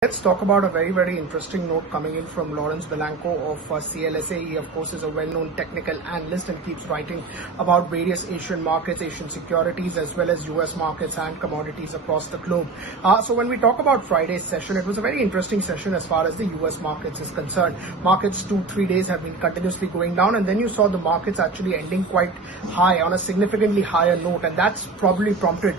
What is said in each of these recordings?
Let's talk about a very interesting note coming in from Laurance Balanco of CLSA. He, of course, is a well-known technical analyst and keeps writing about various Asian markets, Asian securities, as well as US markets and commodities across the globe. So when we talk about Friday's session, it was a very interesting session as far as the US markets is concerned. Markets 2-3 days have been continuously going down, and then you saw the markets actually ending quite high on a significantly higher note, and that's probably prompted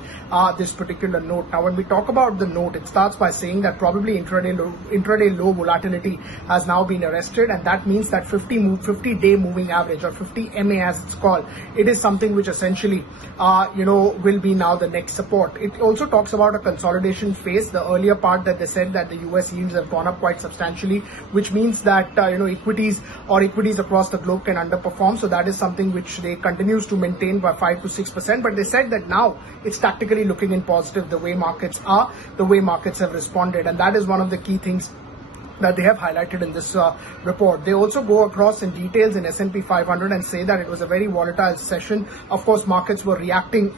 this particular note. Now, when we talk about the note, it starts by saying that probably intraday low volatility has now been arrested, and that means that 50-day moving average, or 50 MA as it's called, it is something which essentially will be now the next support. It also talks about a consolidation phase. The earlier part that they said that the US yields have gone up quite substantially, which means that equities across the globe can underperform. So that is something which they continues to maintain by 5 to 6%. But they said that now it's tactically looking in positive, the way markets are, the way markets have responded, and that is one of the key things that they have highlighted in this report. They also go across in details in S&P 500 and say that it was a very volatile session. Of course, markets were reacting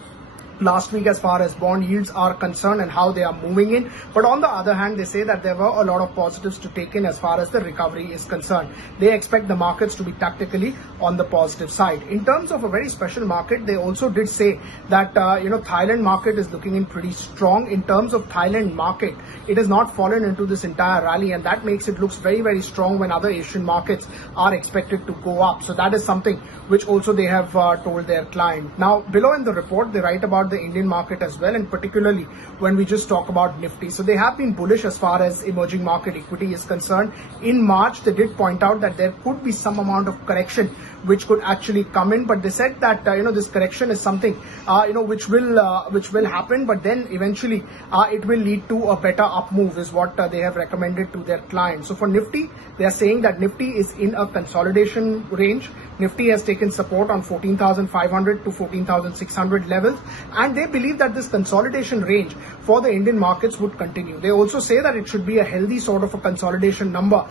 last week as far as bond yields are concerned and how they are moving in. But on the other hand, they say that there were a lot of positives to take in as far as the recovery is concerned. They expect the markets to be tactically on the positive side. In terms of a very special market, they also did say that Thailand market is looking in pretty strong. In terms of Thailand market, it has not fallen into this entire rally, and that makes it looks very strong when other Asian markets are expected to go up. So that is something which also they have told their client. Now, below in the report, they write about the Indian market as well, and particularly when we just talk about Nifty. So they have been bullish as far as emerging market equity is concerned. In March, they did point out that there could be some amount of correction which could actually come in, but they said that this correction is something which will happen, but then eventually it will lead to a better up move is what they have recommended to their clients. So for Nifty, they are saying that Nifty is in a consolidation range. Nifty has taken support on 14,500 to 14,600 levels, and they believe that this consolidation range for the Indian markets would continue. They also say that it should be a healthy sort of a consolidation number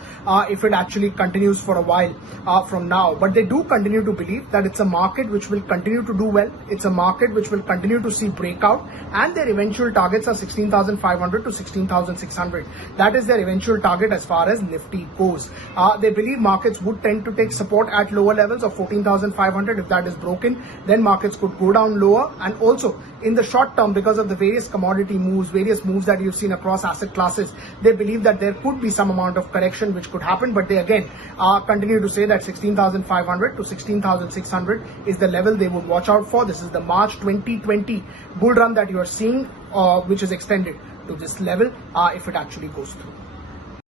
if it actually continues for a while from now. But they do continue to believe that it's a market which will continue to do well. It's a market which will continue to see breakout, and their eventual targets are 16,500 to 16,600. That is their eventual target as far as Nifty goes. They believe markets would tend to take support at lower levels of 14,500. If that is broken, then markets could go down lower. And also in the short term, because of the various commodity moves, various moves that you've seen across asset classes, they believe that there could be some amount of correction which could happen. But they again continue to say that 16,500 to 16,600 is the level they would watch out for. This is the March 2020 bull run that you are seeing, which is extended to this level if it actually goes through.